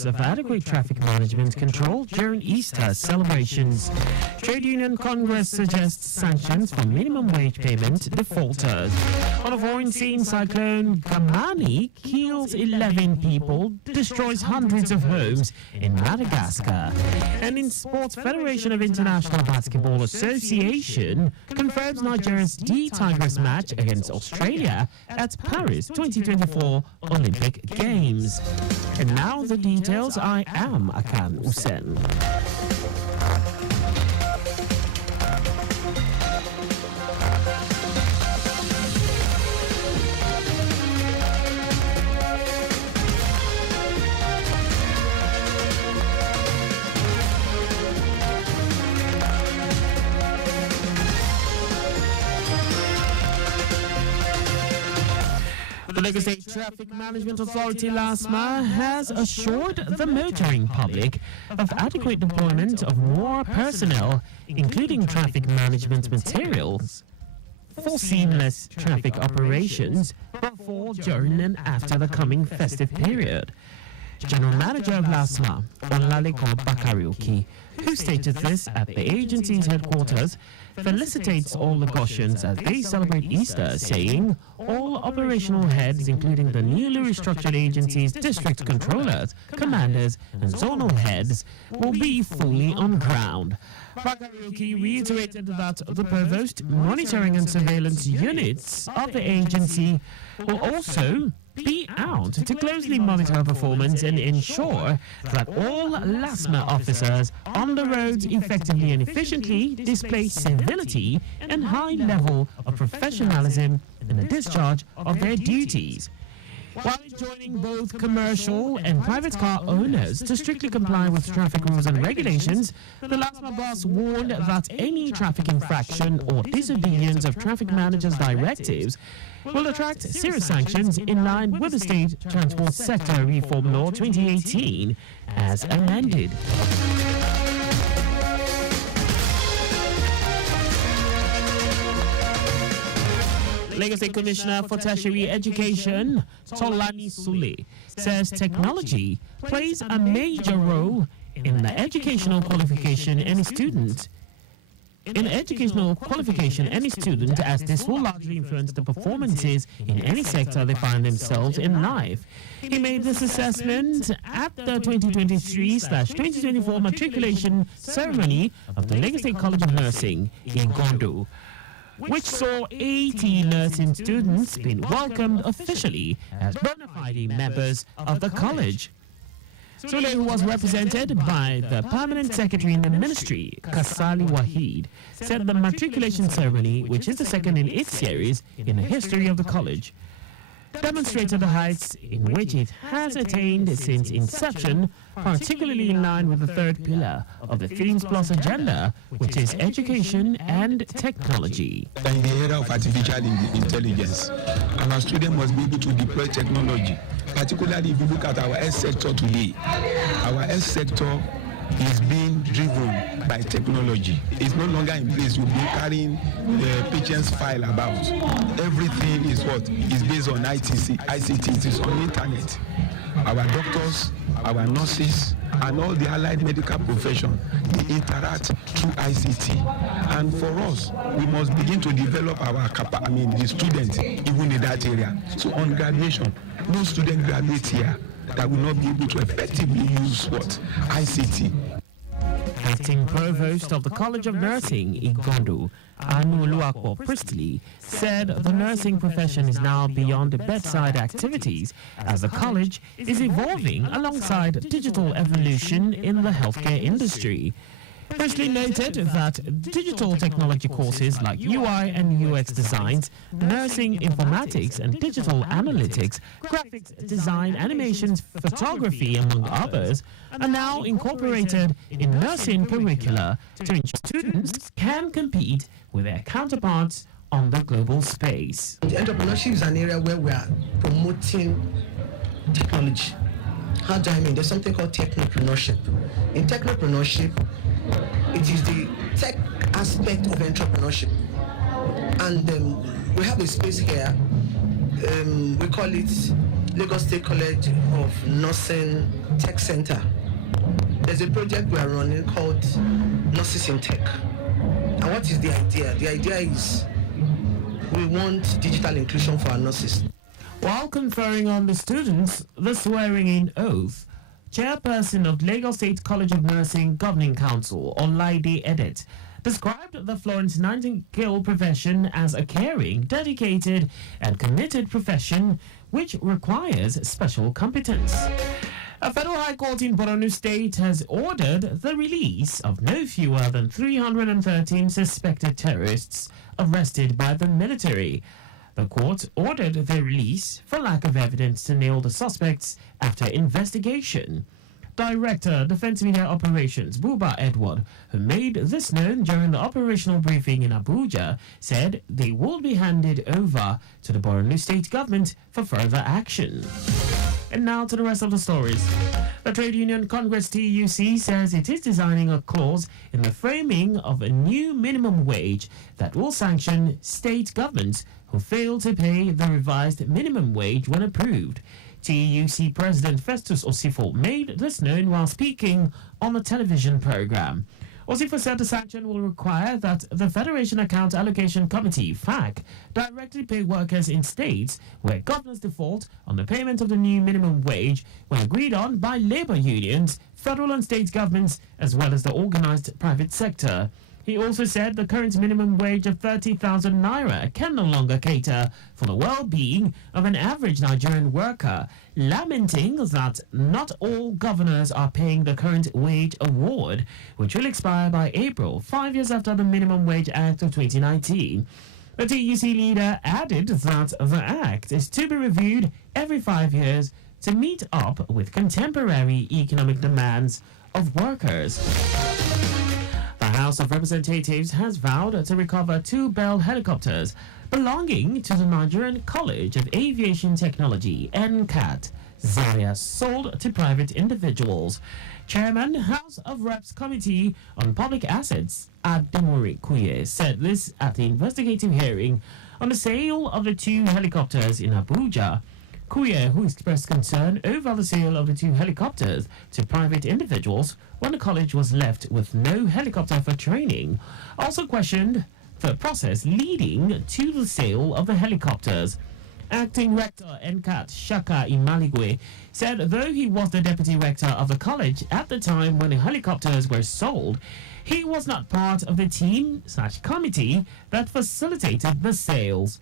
assurance of adequate traffic management control during Easter celebrations. Trade Union Congress suggests sanctions for minimum wage payment defaulters. On a foreign scene, Cyclone Kamani kills 11 people, destroys hundreds of homes in Madagascar. And in sports, Federation of International Basketball Association confirms Nigeria's D-Tigers match against Australia at Paris 2024 Olympic Games. And now the details. I am Akan Usen. The Lagos State Traffic Management Authority LASMA has assured the motoring public of adequate deployment of more personnel, including traffic management materials, for seamless traffic operations before, during and after the coming festive period. General Manager of LASMA, Olaleko Bakarioki, who stated this at the agency's headquarters, felicitates all Lagosians as they celebrate Easter, saying all operational heads, including the newly restructured agency's district controllers, commanders, and zonal heads, will be fully on ground. Bakarioki reiterated that the provost, monitoring and surveillance units of the agency will also be out to closely monitor performance and ensure that all LASMA officers on the roads effectively and efficiently display civility and high level of professionalism in the discharge of their duties, while enjoining both commercial and private car owners to strictly comply with traffic rules and regulations. The LASMA boss warned that any traffic infraction or disobedience of traffic managers' directives will attract serious sanctions in line with the State Transport Sector Reform Law 2018 as amended. Lagos State Commissioner for Tertiary Education, Tolani Sule, says technology plays a major role in the educational qualification any student as this will largely influence the performances in any sector they find themselves in life. He made this assessment at the 2023/2024 matriculation ceremony of the Lagos State College of Nursing in Gondo, which saw 80 nursing students being welcomed officially as bona fide members of the college. Sule, who was represented by the permanent secretary in the ministry, Kasali Wahid, said the matriculation ceremony, which is the second in its series in the history of the college, demonstrated the heights in which it has attained since inception, particularly in line with the third pillar of the Themes Plus agenda, which is education and technology. In the era of artificial intelligence, our students must be able to deploy technology, particularly if you look at our health sector today. Our health sector is being driven by technology. It's no longer in place to be carrying the patient's file about. Everything is based on ICT. It is on internet. Our doctors, our nurses, and all the allied medical profession, they interact through ICT. And for us, we must begin to develop the students even in that area. So on graduation, no student graduates here that will not be able to effectively use ICT. Acting Provost of the College of Nursing in Gondo, Anuluakpo Priestley, said the nursing profession is now beyond the bedside activities as the college is evolving alongside digital evolution in the healthcare industry. Priestley noted that digital technology courses like UI and UX designs, nursing informatics and digital analytics, graphics design, animations, photography, among others, are now incorporated in nursing curricula to ensure students can compete with their counterparts on the global space. Entrepreneurship is an area where we are promoting technology. How do I mean? There's something called technopreneurship. In technopreneurship, it is the tech aspect of entrepreneurship. And we have a space here, we call it Lagos State College of Nursing Tech Center. There's a project we are running called Nurses in Tech. And what is the idea? The idea is we want digital inclusion for our nurses. While conferring on the students the swearing-in oath, Chairperson of Lagos State College of Nursing Governing Council, Olaide Edet, described the Florence Nightingale profession as a caring, dedicated and committed profession which requires special competence. A federal high court in Borno State has ordered the release of no fewer than 313 suspected terrorists arrested by the military. The court ordered their release for lack of evidence to nail the suspects after investigation. Director, Defense Media Operations, Buba Edward, who made this known during the operational briefing in Abuja, said they will be handed over to the Borno State government for further action. And now to the rest of the stories. The Trade Union Congress TUC says it is designing a clause in the framing of a new minimum wage that will sanction state governments who fail to pay the revised minimum wage when approved. TUC President Festus Osifo made this known while speaking on a television program. Osifo said the sanction will require that the Federation Account Allocation Committee, FAC, directly pay workers in states where governors default on the payment of the new minimum wage when agreed on by labor unions, federal and state governments, as well as the organized private sector. He also said the current minimum wage of 30,000 naira can no longer cater for the well-being of an average Nigerian worker, lamenting that not all governors are paying the current wage award, which will expire by April, 5 years after the Minimum Wage Act of 2019. The TUC leader added that the act is to be reviewed every 5 years to meet up with contemporary economic demands of workers. The House of Representatives has vowed to recover 2 Bell helicopters belonging to the Nigerian College of Aviation Technology, NCAT, Zaria, sold to private individuals. Chairman, House of Reps Committee on Public Assets, Ademori Kuye, said this at the investigative hearing on the sale of the 2 helicopters in Abuja. Kuye, who expressed concern over the sale of the 2 helicopters to private individuals when the college was left with no helicopter for training, also questioned the process leading to the sale of the helicopters. Acting Rector NCAT Shaka Imaligwe said though he was the deputy rector of the college at the time when the helicopters were sold, he was not part of the team/committee that facilitated the sales.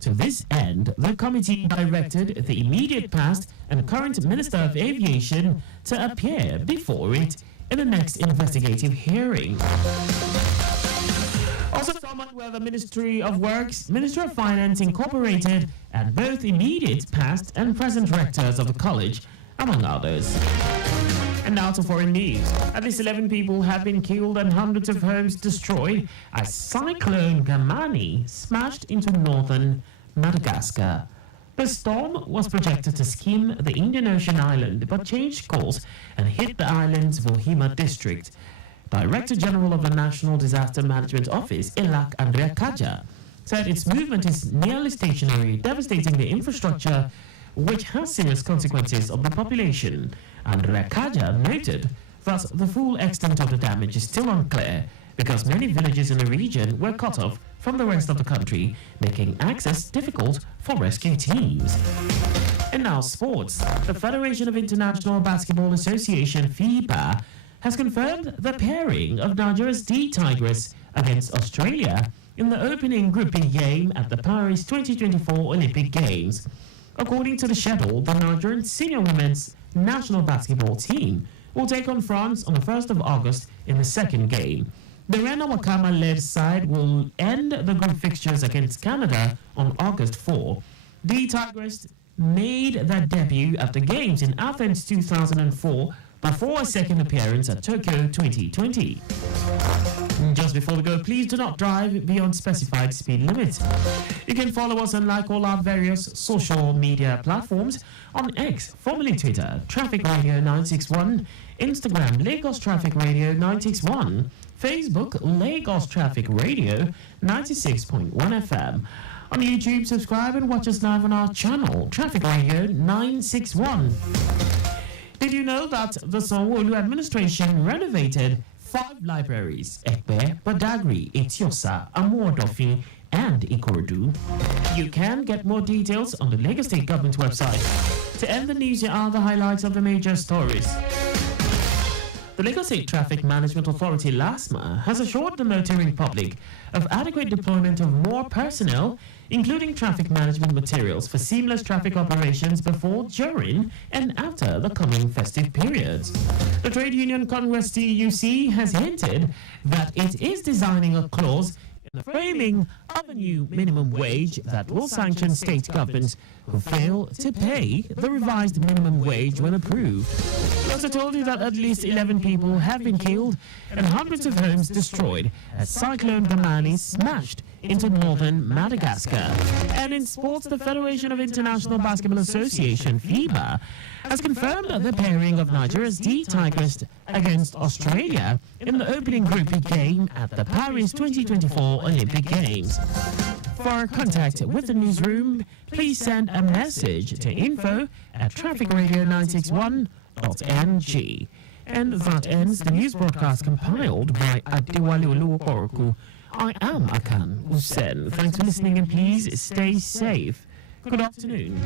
To this end, the committee directed the immediate past and current Minister of Aviation to appear before it in the next investigative hearing. Also summoned were the Ministry of Works, Ministry of Finance Incorporated, and both immediate past and present rectors of the college, among others. And now to foreign news. At least 11 people have been killed and hundreds of homes destroyed as Cyclone Gamani smashed into northern Madagascar. The storm was projected to skim the Indian Ocean island but changed course and hit the island's Vohima district. Director General of the National Disaster Management Office, Ilak Andrea Kaja, said its movement is nearly stationary, devastating the infrastructure, which has serious consequences on the population. Andrea Kaja noted that the full extent of the damage is still unclear because many villages in the region were cut off from the rest of the country, making access difficult for rescue teams. And now sports. The Federation of International Basketball Association, FIBA, has confirmed the pairing of Nigeria's D Tigers against Australia in the opening Group B game at the Paris 2024 Olympic Games. According to the schedule, the Nigerian senior women's national basketball team will take on France on the 1st of August in the second game. The Rena Wakama-led side will end the group fixtures against Canada on August 4. The Tigers made their debut at the Games in Athens 2004 before a second appearance at Tokyo 2020. Just before we go, please do not drive beyond specified speed limits. You can follow us and like all our various social media platforms on X, formerly Twitter, Traffic Radio 961, Instagram, Lagos Traffic Radio 961, Facebook, Lagos Traffic Radio 96.1 FM. On YouTube, subscribe and watch us live on our channel, Traffic Radio 961. Did you know that the Sanwo-Olu administration renovated 5 libraries, Ekpe, Badagry, Etiosa, Amuodofin, and Ikorodu? You can get more details on the Lagos State Government website. To end the news, here are the highlights of the major stories. The Lagos State Traffic Management Authority, LASMA, has assured the motoring public of adequate deployment of more personnel, including traffic management materials, for seamless traffic operations before, during, and after the coming festive periods. The trade union Congress TUC has hinted that it is designing a clause in the framing of a new minimum wage that will sanction state governments who fail to pay the revised minimum wage when approved. We also told you that at least 11 people have been killed and hundreds of homes destroyed as Cyclone Damani smashed into northern Madagascar. And in sports, the Federation of International Basketball Association, FIBA, has confirmed the pairing of Nigeria's D Tigers against Australia in the opening Group E game at the Paris 2024 Olympic Games. For contact with the newsroom, please send a message to info@trafficradio961.ng. And that ends the news broadcast compiled by Adewale Oluwokoroku. I am Akan Usen. Thanks for listening and please stay safe. Good afternoon.